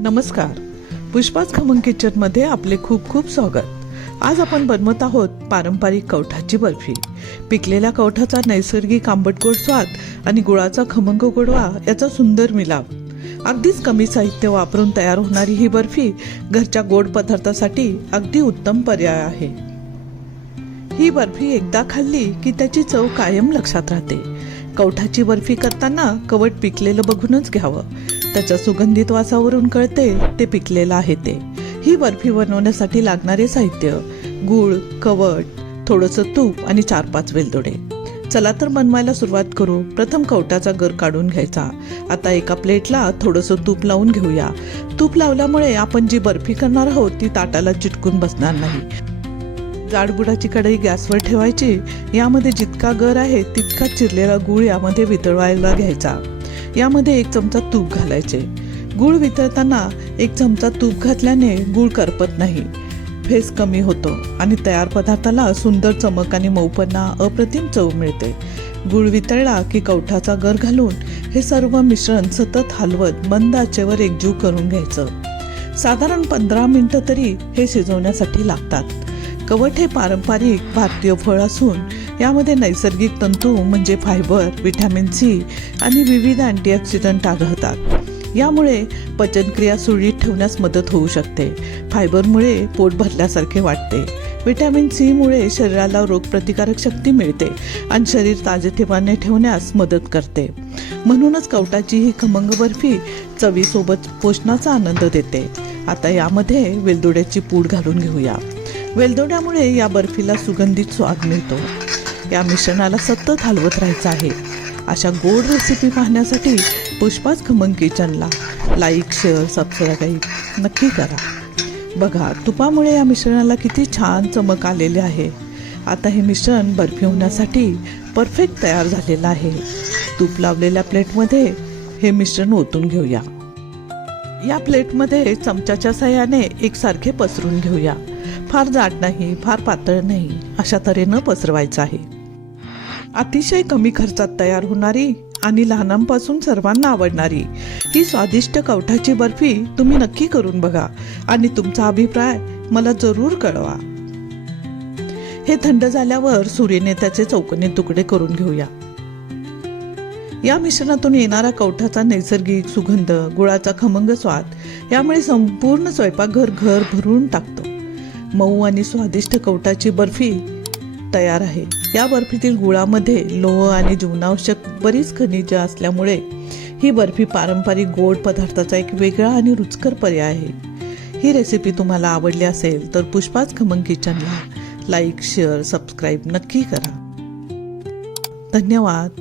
नमस्कार, पुष्पाच खमंग किचनमध्ये आपले खूप खूप स्वागत। आज आपण बनवत आहोत पारंपरिक कवठाची बर्फी। पिकलेल्या कवठाचा नैसर्गिक आंबट गोड स्वाद आणि गुळाचा खमंग गोडवा याचा सुंदर मिलाप। अगदीच कमी साहित्य वापरून तयार होणारी ही बर्फी घरच्या गोड पदार्थासाठी अगदी उत्तम पर्याय आहे। ही बर्फी एकदा खाल्ली की त्याची चव कायम लक्षात राहते। कवठाची बर्फी करताना कवठ पिकलेलं बघूनच घ्यावं, त्याच्या सुगंधित वासावरून कळते ते पिकलेलं आहे ते। ही बर्फी बनवण्यासाठी लागणारे साहित्य: गूळ, कवठ, थोडंसं तूप आणि 4-5 वेलदोडे। चला तर बनवायला सुरुवात करू। प्रथम कवठाचा गर काढून घ्यायचा। आता एका प्लेटला थोडंसं तूप लावून घेऊया। तूप लावल्यामुळे आपण जी बर्फी करणार आहोत ती ताटाला चिटकून बसणार नाही। जाड बुडाची कढई गॅसवर ठेवायची। यामध्ये जितका गर आहे तितका चिरलेला गूळ यामध्ये वितळवायला घ्यायचा। यामध्ये 1 चमचा तूप घालायचे। गूळ वितळताना 1 चमचा तूप घातल्याने गूळ करपत नाही, फेस कमी होतो आणि तयार पदार्थाला सुंदर चमक आणि मऊपणा, अप्रतिम चव मिळते। गूळ वितळला की कवठाचा गर घालून हे सर्व मिश्रण सतत हलवत मंद आचेवर एकजीव करून घ्यायचं। साधारण 15 मिनिटं तरी हे शिजवण्यासाठी लागतात। कवठ हे पारंपरिक भारतीय फळ असून यामध्ये नैसर्गिक तंतू म्हणजे फायबर, व्हिटॅमिन सी आणि विविध अँटीऑक्सिडंट आढळतात। यामुळे पचनक्रिया सुरळीत ठेवण्यास मदत होऊ शकते। फायबरमुळे पोट भरल्यासारखे वाटते। व्हिटॅमिन सी मुळे शरीराला रोगप्रतिकारक शक्ती मिळते आणि शरीर ताजेतवाने ठेवण्यास मदत करते। म्हणूनच कवठाची ही खमंग बर्फी चवीसोबत पोषणाचा आनंद देते। आता यामध्ये वेलदोड्याची पूड घालून घेऊया। वेलदोड्यामुळे या बर्फीला सुगंधित स्वाद मिळतो। या मिश्रणाला सतत हलवत राहायचं आहे। अशा गोड रेसिपी पाहण्यासाठी पुष्पाच खमंग किचनला लाईक, शेअर, सबस्क्राईब नक्की करा। बघा, तुपामुळे या मिश्रणाला किती छान चमक आलेली आहे। आता हे मिश्रण बर्फी होण्यासाठी परफेक्ट तयार झालेलं आहे। तूप लावलेल्या प्लेटमध्ये हे मिश्रण ओतून घेऊया। या प्लेटमध्ये चमच्याच्या साहाय्याने एकसारखे पसरून घेऊया। फार जाड नाही, फार पातळ नाही, अशा तऱ्हेनं पसरवायचं आहे। अतिशय कमी खर्चात तयार होणारी आणि लहानांपासून सर्वांना आवडणारी ही स्वादिष्ट कवठाची बर्फी तुम्ही नक्की करून बघा आणि तुमचा अभिप्राय मला जरूर कळवा। हे थंड झाल्यावर सुरीने त्याचे चौकोनी तुकडे करून घेऊया। या मिश्रणातून येणारा कवठाचा नैसर्गिक सुगंध, गुळाचा खमंग स्वाद यामुळे संपूर्ण स्वयंपाकघर घर भरून टाकतो। मऊ आणि स्वादिष्ट कवठाची बर्फी तयार आहे। या बर्फीतील गुळामध्ये लोह आणि जीवनावश्यक बरीच खनिजे असल्यामुळे ही बर्फी पारंपरिक गोड पदार्थाचा एक वेगळा आणि रुचकर पर्याय आहे। ही रेसिपी तुम्हाला आवडली असेल तर पुष्पाच खमंग किचनला लाईक, शेअर, सबस्क्राईब नक्की करा। धन्यवाद।